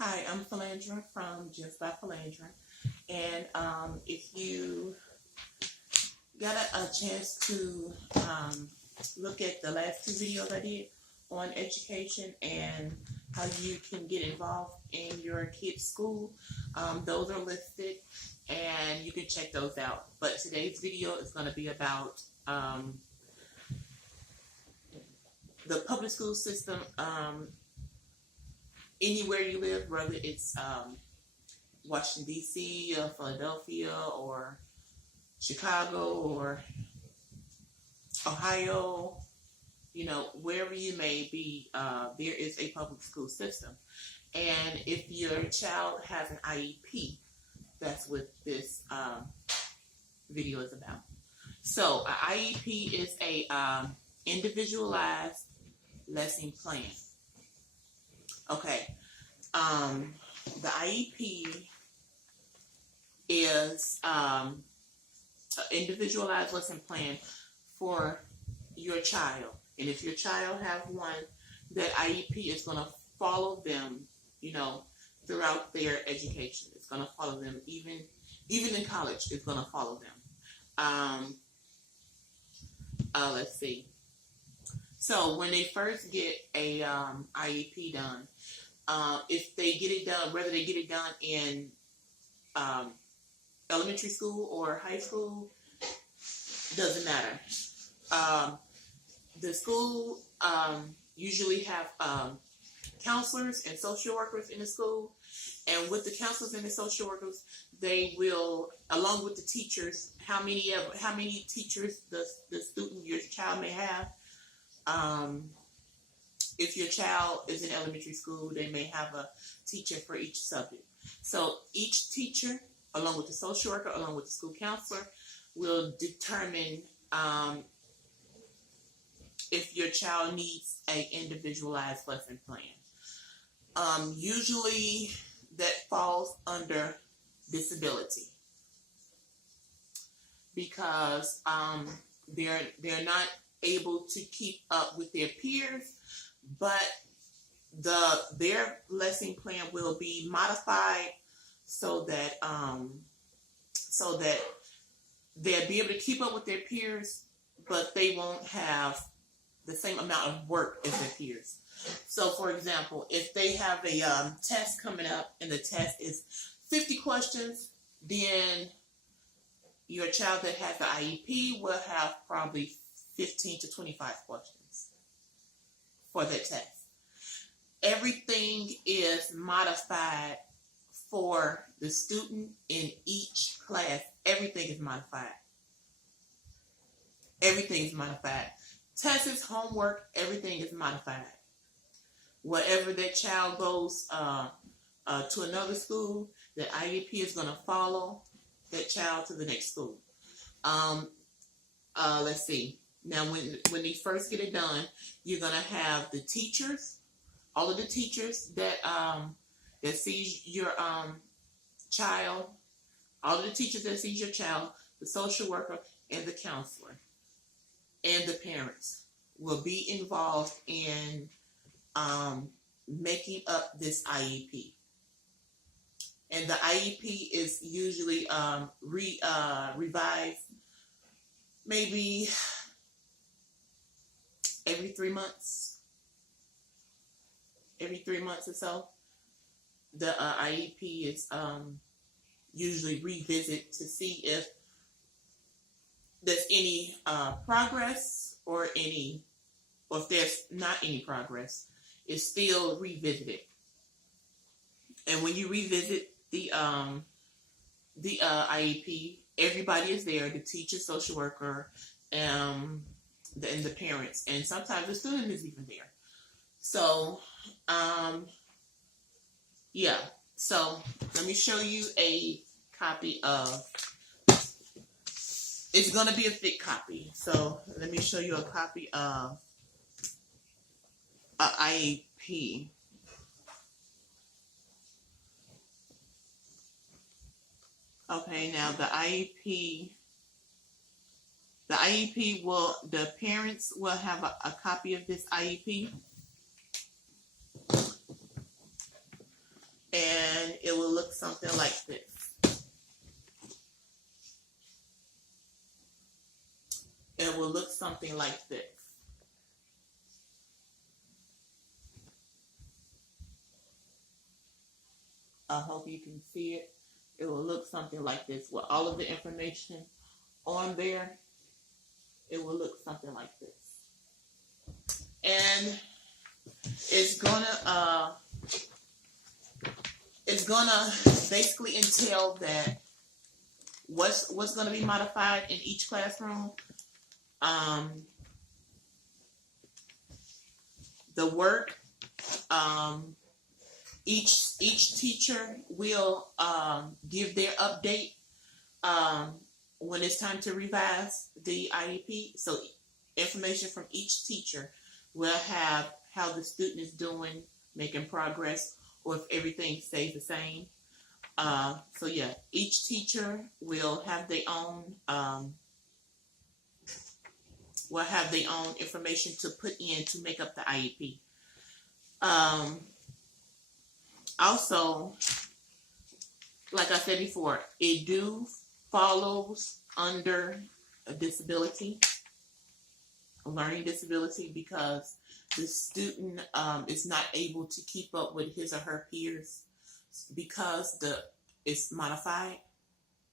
Hi, I'm Falandra from Gemz by Falandra, and if you got a chance to look at the last two videos I did on education and how you can get involved in your kids' school, those are listed, and you can check those out. But today's video is going to be about the public school system. Anywhere you live, whether it's Washington, D.C., or Philadelphia, or Chicago, or Ohio, wherever you may be, there is a public school system. And if your child has an IEP, that's what this video is about. So, an IEP is a individualized lesson plan. Okay, the IEP is an individualized lesson plan for your child. And if your child have one, that IEP is going to follow them, throughout their education. It's going to follow them even in college. It's going to follow them. Let's see. So when they first get a IEP done, if they get it done, whether they get it done in elementary school or high school, doesn't matter. The school usually have counselors and social workers in the school, and with the counselors and the social workers, they will, along with the teachers, how many teachers the student, your child may have. If your child is in elementary school, they may have a teacher for each subject. So each teacher, along with the social worker, along with the school counselor, will determine if your child needs an individualized lesson plan. Usually that falls under disability because they're not able to keep up with their peers, but their lesson plan will be modified so that they'll be able to keep up with their peers, but they won't have the same amount of work as their peers. So, for example, if they have a test coming up and the test is 50 questions, then your child that has the IEP will have probably 15 to 25 questions for that test. Everything is modified for the student in each class. Everything is modified. Everything is modified. Tests, homework, everything is modified. Whatever that child goes to another school, the IEP is going to follow that child to the next school. Let's see. Now, when they first get it done, you're going to have the teachers, all of the teachers that sees your child, all of the teachers that sees your child, the social worker, and the counselor, and the parents will be involved in making up this IEP. And the IEP is usually revised maybe every 3 months. Every 3 months or so, the IEP is usually revisited to see if there's any progress or if there's not any progress. It's still revisited. And when you revisit the IEP, everybody is there: the teacher, social worker, and the parents, and sometimes the student is even there. So, yeah. So let me show you a copy of. It's going to be a thick copy. So let me show you a copy of an IEP. Okay, now the IEP will, the parents will have a copy of this IEP. look something like this. It will look something like this. I hope you can see it. It will look something like this with all of the information on there. It will look something like this. And it's gonna basically entail that what's gonna be modified in each classroom. The work, each teacher will give their update when it's time to revise the IEP. So information from each teacher will have how the student is doing, making progress, or if everything stays the same. So yeah, each teacher will have their own information to put in to make up the IEP. Also, like I said before, it follows under a disability, a learning disability, because the student is not able to keep up with his or her peers because it's modified,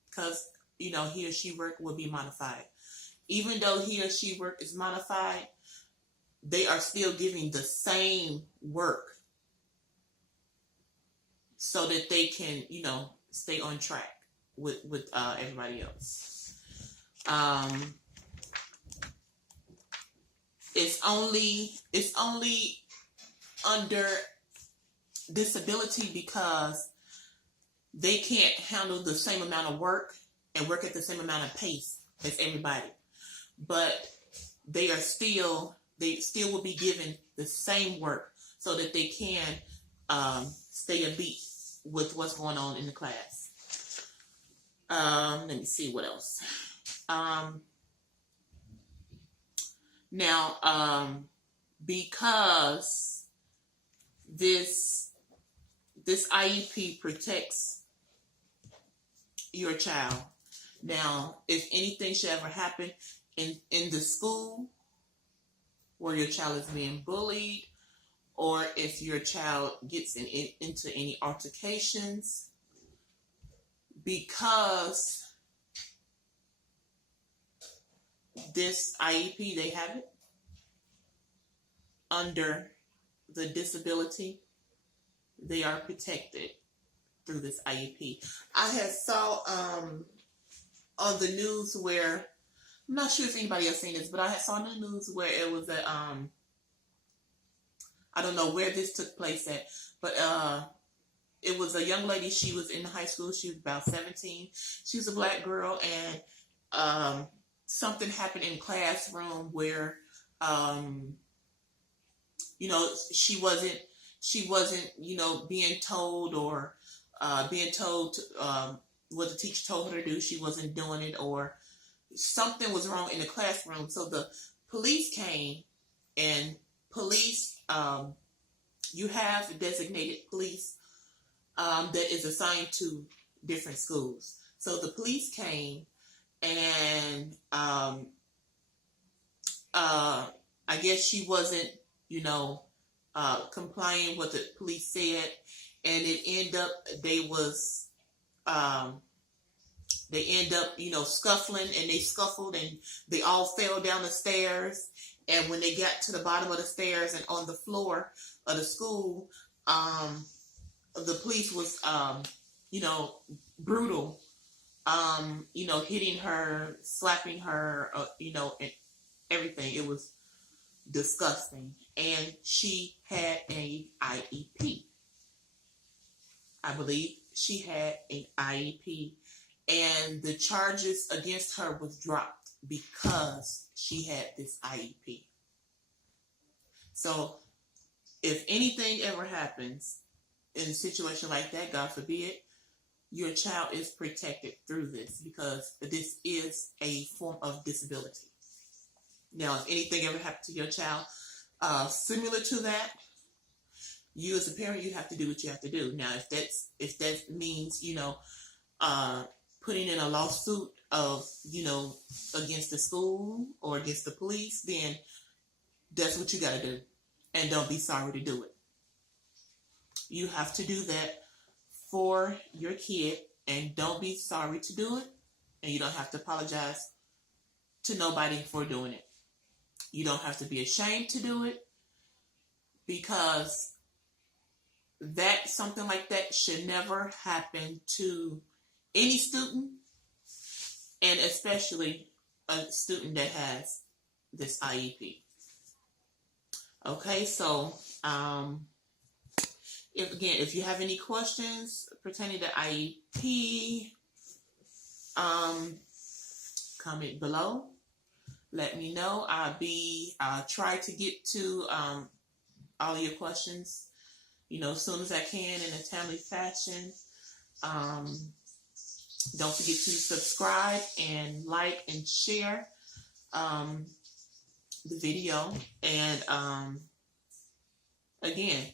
because he or she work will be modified. Even though he or she work is modified, they are still giving the same work so that they can, stay on track with everybody else. It's only under disability because they can't handle the same amount of work and work at the same amount of pace as everybody. But they still will be given the same work so that they can stay a beat with what's going on in the class. Let me see what else. Now, because this IEP protects your child. Now, if anything should ever happen in the school where your child is being bullied, or if your child gets into any altercations, because this IEP, they have it under the disability, they are protected through this IEP. I had saw on the news where, I'm not sure if anybody else seen this, but I had saw on the news where it was a I don't know where this took place at, but it was a young lady. She was in high school. She was about 17. She was a black girl, and something happened in classroom where she wasn't being told or being told what the teacher told her to do. She wasn't doing it, or something was wrong in the classroom. So the police came, and police, you have designated police that is assigned to different schools. So the police came, and I guess she wasn't, complying with what the police said, and it ended up they end up, scuffling, and they scuffled, and they all fell down the stairs. And when they got to the bottom of the stairs and on the floor of the school, the police was, brutal, hitting her, slapping her, and everything. It was disgusting. And she had an IEP. I believe she had an IEP. And the charges against her was dropped because she had this IEP. So if anything ever happens in a situation like that, God forbid, your child is protected through this, because this is a form of disability. Now, if anything ever happened to your child similar to that, You as a parent, you have to do what you have to do. Now, if that means, putting in a lawsuit of, against the school or against the police, then that's what you got to do. And don't be sorry to do it. You have to do that for your kid, and don't be sorry to do it. And you don't have to apologize to nobody for doing it. You don't have to be ashamed to do it, because something like that should never happen to any student, and especially a student that has this IEP. Okay, so if you have any questions pertaining to IEP, comment below. Let me know. I'll try to get to all of your questions, as soon as I can in a timely fashion. Don't forget to subscribe and like and share the video. And again,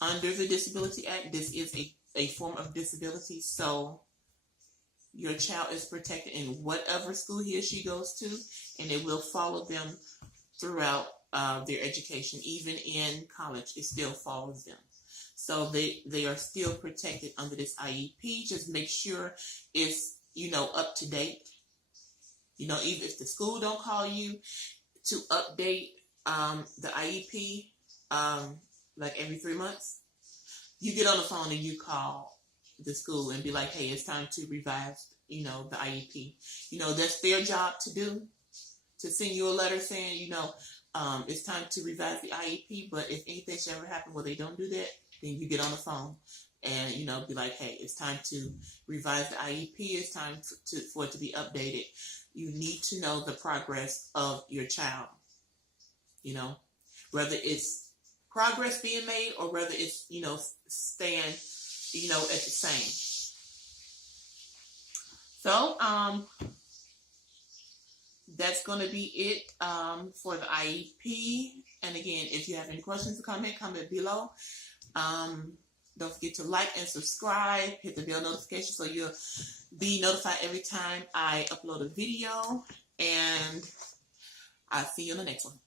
under the Disability Act, this is a form of disability, so your child is protected in whatever school he or she goes to, and it will follow them throughout their education. Even in college, it still follows them. So they are still protected under this IEP. Just make sure it's, up to date. Even if the school don't call you to update the IEP, like every 3 months, you get on the phone and you call the school and be like, hey, it's time to revise, the IEP. That's their job to do, to send you a letter saying, it's time to revise the IEP. But if anything should ever happen where they don't do that, then you get on the phone and, be like, hey, it's time to revise the IEP. It's time for it to be updated. You need to know the progress of your child, whether it's progress being made or whether it's, staying, at the same. So, that's going to be it for the IEP. And again, if you have any questions or comment below. Don't forget to like and subscribe. Hit the bell notification so you'll be notified every time I upload a video. And I'll see you in the next one.